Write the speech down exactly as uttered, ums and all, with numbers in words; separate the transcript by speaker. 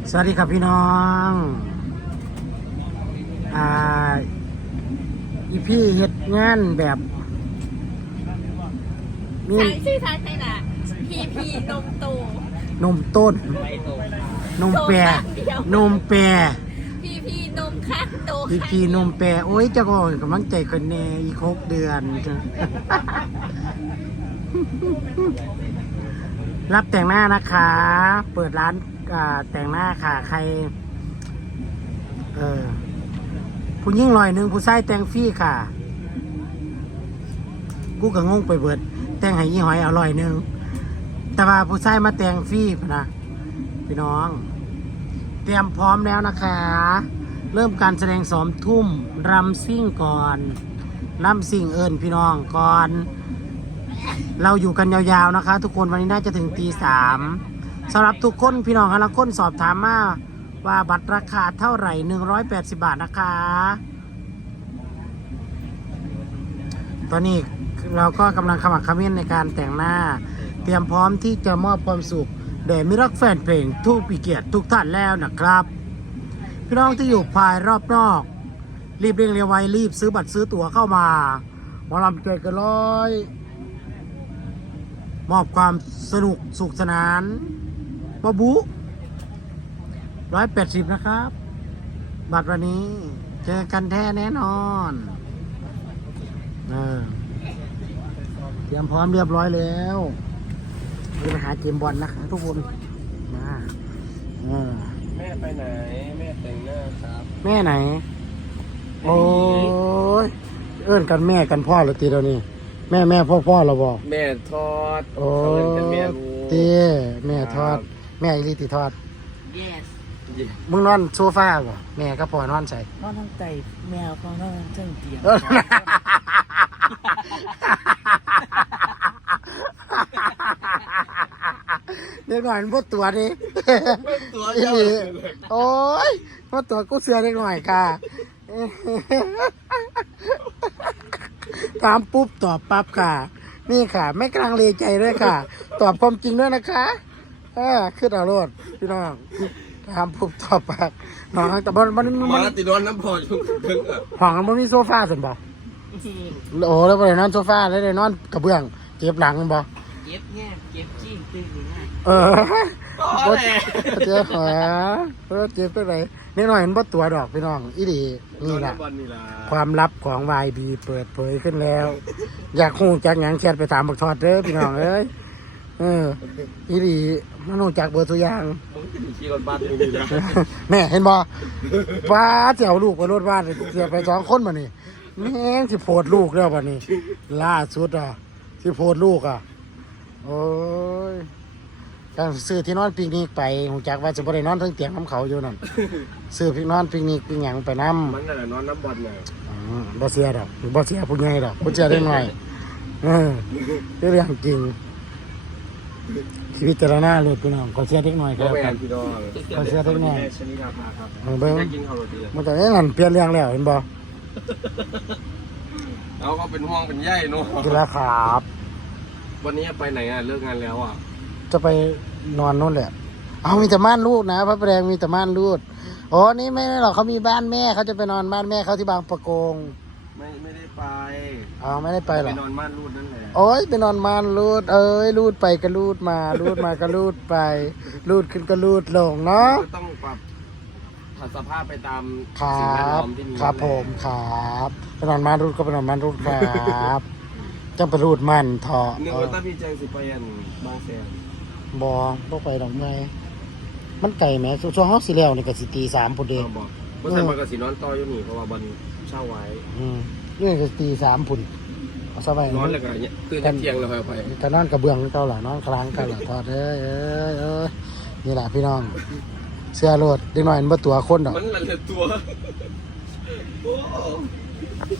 Speaker 1: สวัสดีครับพี่น้องอ่าอีพี่เฮ็ดงานแบบนี่
Speaker 2: ใช่ชื่อทายใช่น่ะพีพีนมโต
Speaker 1: นมต้น นมแปร
Speaker 2: โตข้างเดียวน
Speaker 1: มแปร
Speaker 2: พีพีนมข้างโต
Speaker 1: พี่พี่นมแปรโอ้ยเจ้าก็กำลังใจคนแน่อีกหกเดือน รับแต่งหน้านะคะ เปิดร้านอ่าแต่งหน้าค่ะ ใคร เออ ผู้ยิ่งลอยหนึ่งผู้ชายแต่งฟรีค่ะ กูก็งงไปเบิด แต่งให้ยี่หอยอร่อยหนึ่งแต่ว่าผู้ชายมาแต่งฟรีพะนะพี่น้อง เตรียมพร้อมแล้วนะคะ เริ่มการแสดงสองทุ่มรำซิ่งก่อนรำซิ่งเอิญพี่น้องก่อน เราอยู่กันยาวๆนะคะ ทุกคนวันนี้น่าจะถึงตีสามสำหรับทุกคนพี่น้องทุกคนสอบถามมาว่าบัตรราคาเท่าไหร่หนึ่งร้อยแปดสิบบาทนะคะ ตอนนี้เราก็กำลังขมักเขม้นในการแต่งหน้า เตรียมพร้อมที่จะมอบความสุขแด่มิตรรักแฟนเพลงทุกปีเกียรติทุกท่านแล้วนะครับ พี่น้องที่อยู่ภายรอบนอก รีบเร่งเร็วไวรีบซื้อบัตรซื้อตั๋วเข้ามาหมอลำใจเกันร้อยมอบความสนุกสุขสนานบะบุร้อยแปดสิบนะครับ บัตรวันนี้เจอกันแท้แน่นอนเออเตรียมพร้อมเรียบร้อยแล้วไปหาเกมบอลนะคะทุกคนมาเออ
Speaker 3: แม่ไปไหนแม่แต่งหน้าครับ
Speaker 1: แม่ไหน โอ้ยเอิ้นกันแม่กันพ่อเหรือตีเรานี่แม่แม่พ่อพ่อเราบอก
Speaker 3: แม่ทอด
Speaker 1: โอ้
Speaker 3: เขาเล่นกันแม่รู้
Speaker 1: เต้แม่ทอด แม่อีลีติทอด
Speaker 2: yes
Speaker 1: มึงนอนโซฟาบ่แม่ก็พอนอนใส่
Speaker 2: นอนทั้งใจแมวพอนอนทั้งเชิงเตียง
Speaker 1: เด็กหน่อยมันพดตัวดิ
Speaker 3: ตัว
Speaker 1: อี
Speaker 3: เจ้า
Speaker 1: หลีโอ้ยพดตัวกูเสือเด็กหน่อยค่ะ ถามปุ๊บตอบปั๊บค่ะ นี่ค่ะ ไม่กลางเลใจด้วยค่ะ ตอบความจริงด้วยนะคะเออขึ้นเอารถพี่น้องถามปุ๊บตอบปั๊บน้องแต่บนมัน
Speaker 3: มา
Speaker 1: มัน
Speaker 3: ติดนอนน้ำพอชุกถึงอ่ะ
Speaker 1: ห้องมันมีโซฟาสินบ่โอ้แล้วไปนอนโซฟาแล้วได้นอนกระเบื้องเก็บหลังบ่
Speaker 2: เก็บแง่เก็บขี้ตื้อง่าย
Speaker 1: เออบ่เจอหัวเออเจ็บตัวไหนนิดหน่อยเห็นบ่ตัวดอกพี่น้องอีดีนี่แหละ
Speaker 3: บอลนี่ล่ะ
Speaker 1: ความลับของ วาย บี เปิดเผยขึ้นแล้ว อยากฮู้จักหยังแชทไปถามบักทอดเด้อพี่น้องเอ้ยเอออีดีมันฮู้จักเบิดตัวอย่าง
Speaker 3: ผมจะขี่รถบัสอยู่นี่นะ
Speaker 1: แม่เห็นบ่ว่าสิเอาลูกไปรถบ้านเสียไปสองคนมานี่แม่งสิโพดลูกแล้วบัดนี้ ล่าสุดอ่ะสิโพดลูกอ่ะโอ้ยการซื้อที่นอนปิกนิกไปหูจักว่าจะบ่ได้นอนทั้งเตียงน้ำเขาอยู่นั่น ซื้อพิกนอนปิกนิกปิกหยังไปน้ำ
Speaker 3: มันน่ะนอนน้ำบอลน่ะ
Speaker 1: อืมบ่เสียดอกบ่เสียผู้ใหญ่ดอกผู้เสียได้หน่อยเออเรื่องจริงชีวิตแต่ละหน้าเลยพี่น้องขอเสียเล็กหน่อยค
Speaker 3: ก็
Speaker 1: รับ
Speaker 3: แม่พี่น้อง
Speaker 1: ขอเสียเล็กหน่อย
Speaker 3: แม่ชนิดาภาครับ
Speaker 1: เออเบิ่ง
Speaker 3: จะกินข้าวโรตีเลย
Speaker 1: มันแต่นั่นเปลี่ยนเรื่องแล้วเห็นบ่
Speaker 3: เอาก็เป็นห่วงเป็นใยเนาะ
Speaker 1: กินแล้วครับ
Speaker 3: วันนี้ไปไหนอ่ะเลิกงานแล้วอ่ะ
Speaker 1: จะไปนอนนู่นแหละเอามีแต่ม่านรูดนะพระประแดงมีแต่ม่านรูดอ๋อนี่ไม่ได้หรอกเขามีบ้านแม่เขาจะไปนอนบ้านแม่เขาที่บางประกง
Speaker 3: ไม่ไม่ได้ไป
Speaker 1: อ๋อไม่ได้ไปหร
Speaker 3: ไป
Speaker 1: อก
Speaker 3: นอนม่านรูดนั่นแหละ
Speaker 1: โอ้ยไปนอนม่านรูด เอ้ยรูดไปก็รูดมารูดมาก็รูดไปรูดขึ้นก็รูดลงเนาะ
Speaker 3: ก็ต้องปรับผัดสภาพไปตาม
Speaker 1: คร
Speaker 3: สิ่งแวดั ล้
Speaker 1: บ
Speaker 3: อมที่มี
Speaker 1: ครับผมครับไปนอนม่านรูดก็ไปนอนม่านรูดครับจังไปรูดมันเถาะ
Speaker 3: นึกว่าตาพี่แจงสิไปอันบางแสน
Speaker 1: บอต้องไปดอกไม้มันไก่ไหมช่วงห้องสีแล้วนี่ก็สิตีสามพอดี
Speaker 3: เอาบอกเมื่อสันมันก็สีนอนต่ออยู่นี่เพราะว่าบันเช่าไว้
Speaker 1: อืมนี่ก็ตีสามพุ่นเอาสบาย
Speaker 3: นอนแล้วก็เนี่ยตื่นเที่ยงแล้วค่อยเอาไป
Speaker 1: ก็นอนกระเบื้องเก่าหล่ะนอนคลางกันหล่ะทอดเอ้ยเอ้ยเอ้ยนี่แหละพี่น้อง เสื้อโลดเด็กน้อยมันบ่ตัวคนดอก
Speaker 3: มันละเหลือตัวโอ้